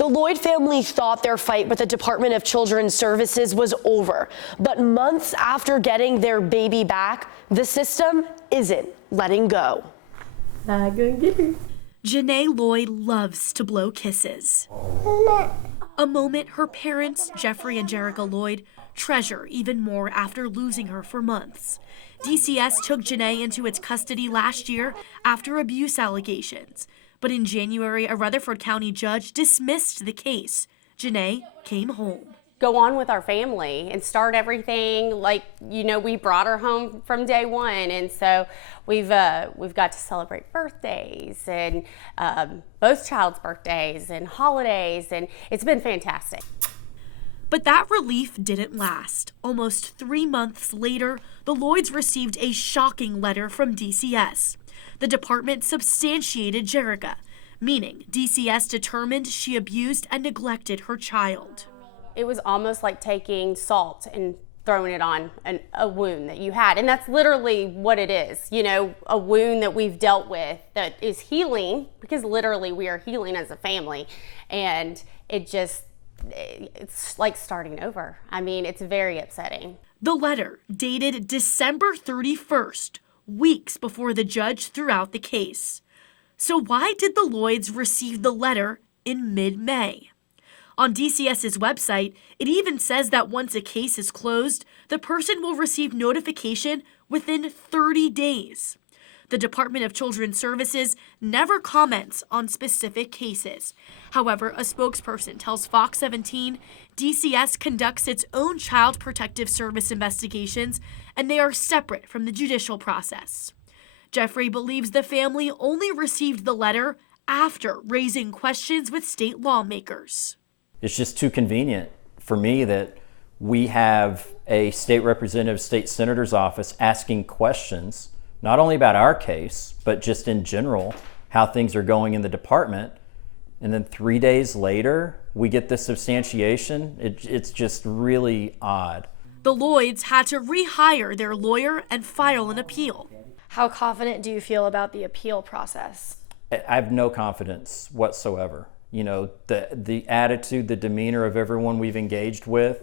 The Lloyd family thought their fight with the Department of Children's Services was over, but months after getting their baby back, the system isn't letting go. Not gonna get her. Janae Lloyd loves to blow kisses. A moment her parents, Jeffrey and Jerica Lloyd, treasure even more after losing her for months. DCS took Janae into its custody last year after abuse allegations. But in January, a Rutherford County judge dismissed the case. Janae came home. Go on with our family and start everything like, we brought her home from day one. And so we've got to celebrate birthdays and both child's birthdays and holidays, and it's been fantastic. But that relief didn't last. Almost 3 months later, the Lloyds received a shocking letter from DCS. The department substantiated Jerica, meaning DCS determined she abused and neglected her child. It was almost like taking salt and throwing it on a wound that you had. And that's literally what it is, a wound that we've dealt with that is healing, because literally we are healing as a family. And it's like starting over. I mean, it's very upsetting. The letter, dated December 31st, weeks before the judge threw out the case. So why did the Lloyds receive the letter in mid-May? On DCS's website, it even says that once a case is closed, the person will receive notification within 30 days. The Department of Children's Services never comments on specific cases. However, a spokesperson tells Fox 17 DCS conducts its own Child Protective Service investigations, and they are separate from the judicial process. Jeffrey believes the family only received the letter after raising questions with state lawmakers. It's just too convenient for me that we have a state representative, state senator's office asking questions, not only about our case, but just in general, how things are going in the department. And then 3 days later, we get this substantiation. It's just really odd. The Lloyds had to rehire their lawyer and file an appeal. How confident do you feel about the appeal process? I have no confidence whatsoever. The attitude, the demeanor of everyone we've engaged with,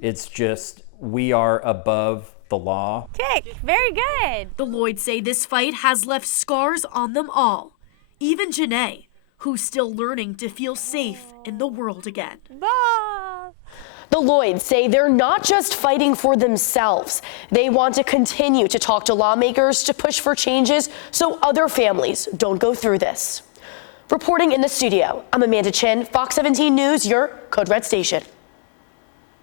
it's just, we are above the law. Kick, very good. The Lloyds say this fight has left scars on them all, even Janae, who's still learning to feel safe in the world again. Bye. The Lloyds say they're not just fighting for themselves. They want to continue to talk to lawmakers to push for changes so other families don't go through this. Reporting in the studio, I'm Amanda Chin, Fox 17 News, your Code Red station.